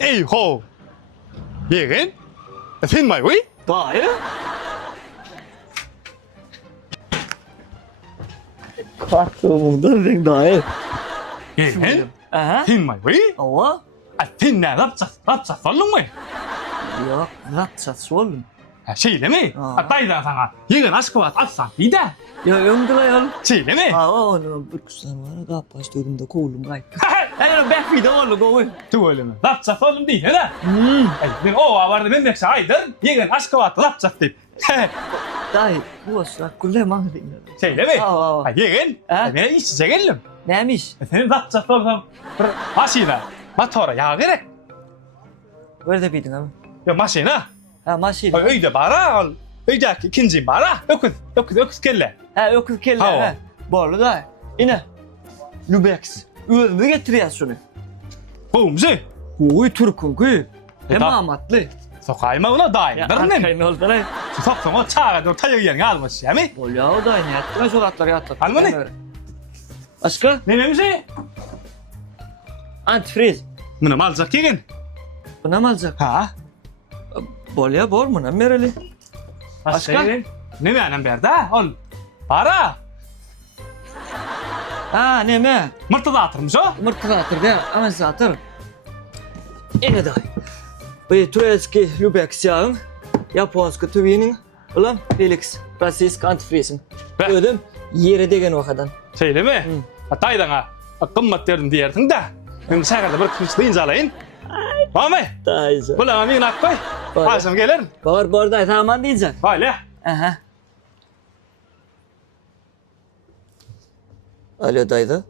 Ey ho. Yegen. Sen may vi? Dayı. Kalktığımda ben dayı. Yegen. Aha. Sen may vi? Ova. Sen ne lapsa sallın mı? Yok, rapsat oğlum. Şeyle mi? Aa. Daydan sana. Yegen aşkı var atsan bir de. Ya ömdüle yol. Şeyle mi? Aa, onu bir kusan var. Kapaş dedim de kolum kayıp. Yani ben bir de oğlum koyun. Tu öyle mi? Lapsa sallın değil ne? Ben o vardı ben bekse aydır. Yegen aşkı var lapsa deyip. Dayı, bu olsa kulle mağdın. Şeyle mi? Aa. Yegen. Ha? Ben hiç çekelim. Neymiş? Senin lapsa sallın. Maşina. Motora ya gerek. Nerede bildin abi? Ya maşina. Ha maşin. Öyde bara al. Öydeki ikinci bara. Öküz kelle. Ha öküz kelle. Ha, o. Ha. Borlu dayı. Yine. Lübex. Ürünü getiriyor şunu. Boğumcu. Oy Türk'ün köyü. Hem tamam. amatlı. Sokayma ona daim. Dırnım. Arkayın oldu lan. Soktum o çağa dur tayo yerini almış ya mi? Ol ya o da ne yaptın? Şu atları atlar. Alma ne? Başka? Ne demişi? Antifriz. Bunu mu alacak yegen? Buna mı alacak? Ha? Bol ya bor mu? Ne mereli? Başka? Ne mi anam berda? Ol. Para. Ha ne mi? Mırtı da atırmış o. Mırtı atır da ama satır. Yine dayı. Bu Turecki Lübeck yağın. Japonska tüvinin. Ulan Felix. Rasisk antifrizin. Be. Ödüm yere degen o kadar. Şeyle mi? Hataydan ha. Kımmat derdim diyerdin de. Ben şakada bir kış deyince alayın. Var mı? Dayıca. Bu lan amin akbay. Var. Ağzım gelir. Bor dayı tamam diyeceksin. Öyle. Aha. Alo dayı da.